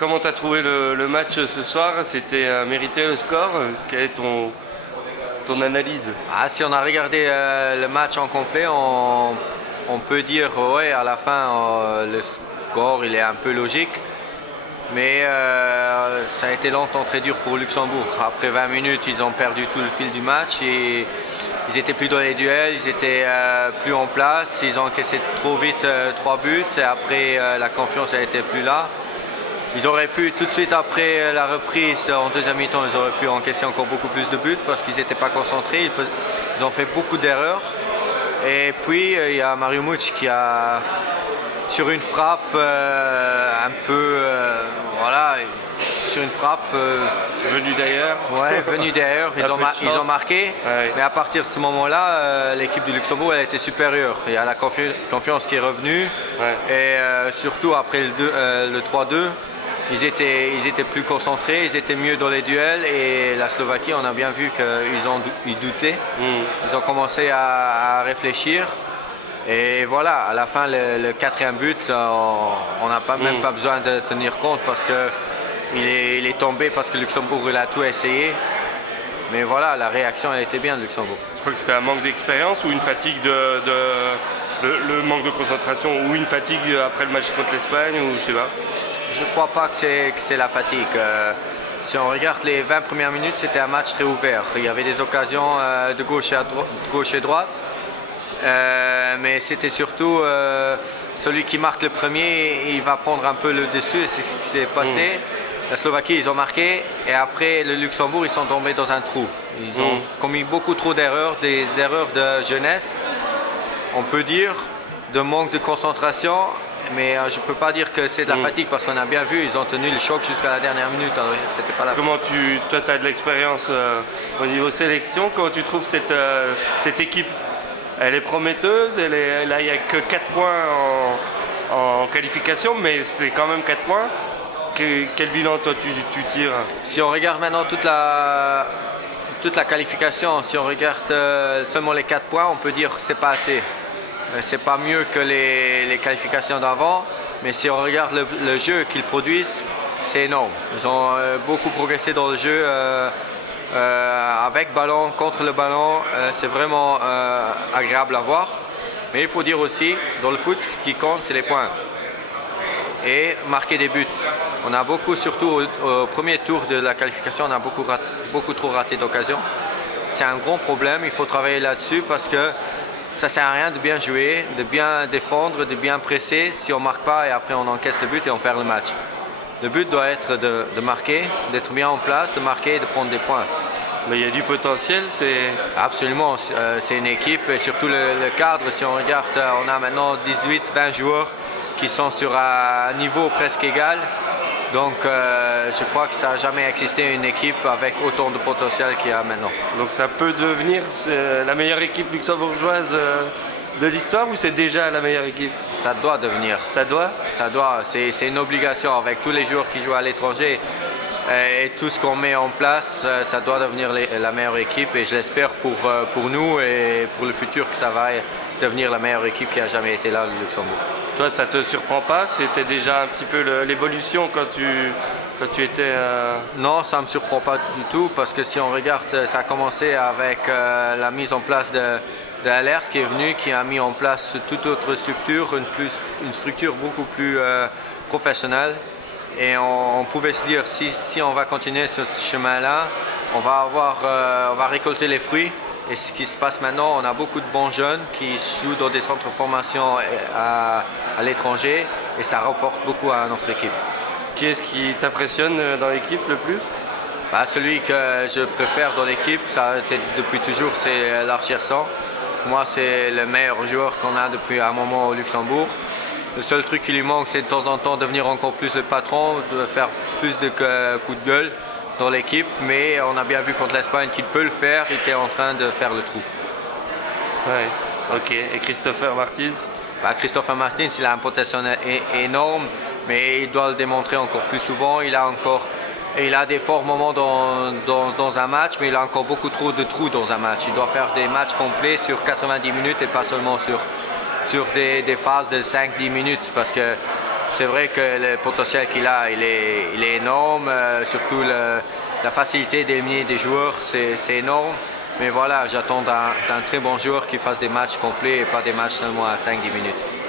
comment tu as trouvé le match ce soir? C'était mérité le score? Quelle est ton analyse? Si on a regardé le match en complet, on peut dire ouais, à la fin le score il est un peu logique. Mais ça a été longtemps très dur pour Luxembourg. Après 20 minutes, ils ont perdu tout le fil du match et ils étaient plus dans les duels, ils étaient plus en place, ils ont encaissé trop vite 3 buts et après la confiance n'a été plus là. Ils auraient pu tout de suite après la reprise en deuxième mi-temps, ils auraient pu encaisser encore beaucoup plus de buts parce qu'ils n'étaient pas concentrés, ils ont fait beaucoup d'erreurs. Et puis il y a Mario Much qui a sur une frappe un peu voilà, sur une frappe venu d'ailleurs. Ouais, venu d'ailleurs, ils ont marqué. Ouais. Mais à partir de ce moment-là, l'équipe de Luxembourg elle a été supérieure. Il y a la confiance qui est revenue. Ouais. Et surtout après le 3-2, ils étaient plus concentrés, ils étaient mieux dans les duels. Et la Slovaquie, on a bien vu qu'ils doutaient. Ils ont commencé à réfléchir. Et voilà, à la fin, le quatrième but, on n'a même pas besoin de tenir compte parce qu'il est tombé parce que Luxembourg il a tout essayé. Mais voilà, la réaction elle était bien de Luxembourg. Je crois que c'était un manque d'expérience ou une fatigue le manque de concentration ou une fatigue après le match contre l'Espagne ou je sais pas. Je ne crois pas que c'est la fatigue. Si on regarde les 20 premières minutes, c'était un match très ouvert. Il y avait des occasions de gauche et droite. Mais c'était surtout celui qui marque le premier, il va prendre un peu le dessus et c'est ce qui s'est passé. La Slovaquie, ils ont marqué et après le Luxembourg, ils sont tombés dans un trou. Ils ont commis beaucoup trop d'erreurs, des erreurs de jeunesse, on peut dire, de manque de concentration. Mais je ne peux pas dire que c'est de la fatigue parce qu'on a bien vu, ils ont tenu le choc jusqu'à la dernière minute. Alors, c'était pas la Comment toi, tu as de l'expérience au niveau sélection, comment tu trouves cette équipe? Elle est prometteuse, là il n'y a que 4 points en qualification, mais c'est quand même 4 points. Quel bilan toi tu tires? Si on regarde maintenant toute la qualification, si on regarde seulement les 4 points, on peut dire que c'est pas assez. C'est pas mieux que les qualifications d'avant, mais si on regarde le jeu qu'ils produisent, c'est énorme. Ils ont beaucoup progressé dans le jeu. Avec ballon, contre le ballon, c'est vraiment agréable à voir. Mais il faut dire aussi, dans le foot, ce qui compte, c'est les points. Et marquer des buts. On a beaucoup, surtout au premier tour de la qualification, on a beaucoup trop raté d'occasions. C'est un grand problème, il faut travailler là-dessus parce que ça ne sert à rien de bien jouer, de bien défendre, de bien presser si on ne marque pas et après on encaisse le but et on perd le match. Le but doit être de marquer, d'être bien en place, de marquer et de prendre des points. Mais il y a du potentiel, c'est... Absolument, c'est une équipe et surtout le cadre, si on regarde, on a maintenant 18-20 joueurs qui sont sur un niveau presque égal. Donc je crois que ça n'a jamais existé une équipe avec autant de potentiel qu'il y a maintenant. Donc ça peut devenir la meilleure équipe luxembourgeoise de l'histoire ou c'est déjà la meilleure équipe? Ça doit devenir. Ça doit? Ça doit, c'est une obligation avec tous les joueurs qui jouent à l'étranger et tout ce qu'on met en place, ça doit devenir la meilleure équipe et je l'espère pour nous et pour le futur que ça va devenir la meilleure équipe qui a jamais été là, le Luxembourg. Toi, ça te surprend pas? C'était déjà un petit peu l'évolution quand tu étais... Non, ça ne me surprend pas du tout parce que si on regarde, ça a commencé avec la mise en place de Allers qui est venu, qui a mis en place toute autre structure, une structure beaucoup plus professionnelle. Et on pouvait se dire, si on va continuer sur ce chemin-là, on va récolter les fruits. Et ce qui se passe maintenant, on a beaucoup de bons jeunes qui jouent dans des centres de formation à l'étranger et ça rapporte beaucoup à notre équipe. Qui est-ce qui t'impressionne dans l'équipe le plus? Celui que je préfère dans l'équipe, ça a été depuis toujours, c'est Lars Gerson. Moi, c'est le meilleur joueur qu'on a depuis un moment au Luxembourg. Le seul truc qui lui manque, c'est de temps en temps devenir encore plus le patron, de faire plus de coups de gueule dans l'équipe. Mais on a bien vu contre l'Espagne qu'il peut le faire et qu'il est en train de faire le trou. Ouais, ok. Et Christopher Martins? Christopher Martins, il a un potentiel énorme, mais il doit le démontrer encore plus souvent. Il a des forts moments dans un match, mais il a encore beaucoup trop de trous dans un match. Il doit faire des matchs complets sur 90 minutes et pas seulement sur des phases de 5-10 minutes parce que c'est vrai que le potentiel qu'il a, il est énorme. Surtout la facilité d'éliminer des joueurs, c'est énorme. Mais voilà, j'attends d'un très bon joueur qui fasse des matchs complets et pas des matchs seulement à 5-10 minutes.